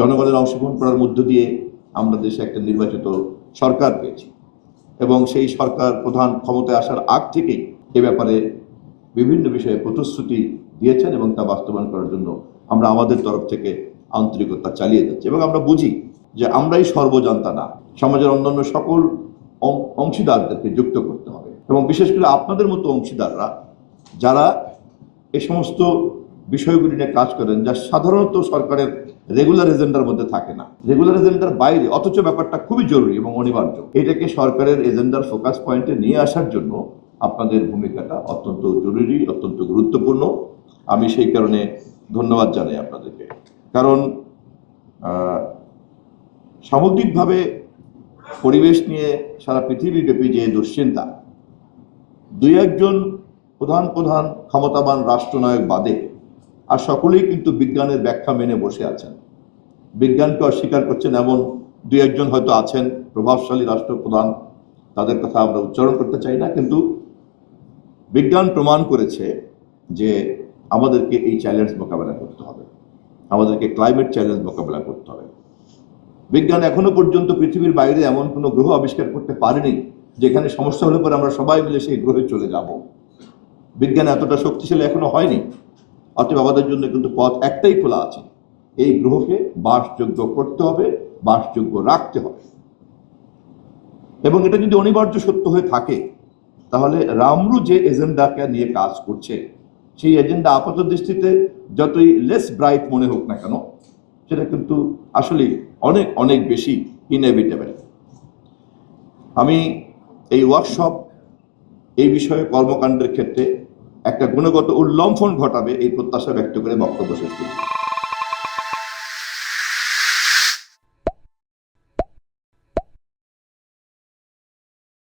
জনগণের অংশগ্রহণ করার মধ্য দিয়ে আমরা দেশে একটা নির্বাচিত সরকার পেয়েছি এবং সেই সরকার প্রধান ক্ষমতায় আসার আগ থেকেই এ ব্যাপারে বিভিন্ন বিষয়ে প্রতিশ্রুতি দিয়েছেন এবং তা বাস্তবায়ন করার জন্য আমরা আমাদের তরফ থেকে আন্তরিকতা চালিয়ে যাচ্ছি এবং আমরা বুঝি যে আমরাই সর্বজান্তা না, সমাজের অন্যান্য সকল অংশীদারদেরকে যুক্ত করতে হবে এবং বিশেষ করে আপনাদের মতো অংশীদাররা যারা এই সমস্ত বিষয়গুলি নিয়ে কাজ করেন যা সাধারণত সরকারের রেগুলার এজেন্ডার মধ্যে থাকে না, রেগুলার এজেন্ডার বাইরে, অথচ ব্যাপারটা খুবই জরুরি এবং অনিবার্য। এটাকে সরকারের এজেন্ডার ফোকাস পয়েন্টে নিয়ে আসার জন্য আপনাদের ভূমিকাটা অত্যন্ত জরুরি, অত্যন্ত গুরুত্বপূর্ণ। আমি সেই কারণে ধন্যবাদ জানাই আপনাদেরকে। কারণ সামগ্রিকভাবে পরিবেশ নিয়ে সারা পৃথিবীব্যাপী যে দুশ্চিন্তা, দুই একজন প্রধান ক্ষমতাবান রাষ্ট্রনায়ক বাদে আর সকলেই কিন্তু বিজ্ঞানের ব্যাখ্যা মেনে বসে আছেন, বিজ্ঞানকে অস্বীকার করছেন এমন দুই একজন হয়তো আছেন প্রভাবশালী রাষ্ট্রপ্রধান, তাদের কথা আমরা উচ্চারণ করতে চাই না, কিন্তু বিজ্ঞান প্রমাণ করেছে যে আমাদেরকে এই চ্যালেঞ্জ মোকাবেলা করতে হবে, আমাদেরকে ক্লাইমেট চ্যালেঞ্জ মোকাবেলা করতে হবে। বিজ্ঞান এখনো পর্যন্ত পৃথিবীর বাইরে এমন কোনো গ্রহ আবিষ্কার করতে পারেনি যেখানে সমস্যা হলে পরে আমরা সবাই মিলে সেই গ্রহে চলে যাব। বিজ্ঞান এতটা শক্তিশালী এখনো হয়নি। অতএব আমাদের জন্য কিন্তু পথ একটাই খোলা আছে, এই গ্রহকে বাসযোগ্য করতে হবে, বাসযোগ্য রাখতে হবে। এবং এটা যদি অনিবার্য সত্য হয়ে থাকে তাহলে রামরু যে এজেন্ডাকে নিয়ে কাজ করছে সেই এজেন্ডা আপাত দৃষ্টিতে যতই লেস ব্রাইট মনে হোক না কেন, সেটা কিন্তু আসলে অনেক অনেক বেশি ইনএভিটেবল। আমি এই ওয়ার্কশপ এই বিষয়ে কর্মকাণ্ডের ক্ষেত্রে একটা গুণগত উল্লঙ্ঘন ঘটাবে এই প্রত্যাশা ব্যক্ত করে বক্তব্য শেষ করছি।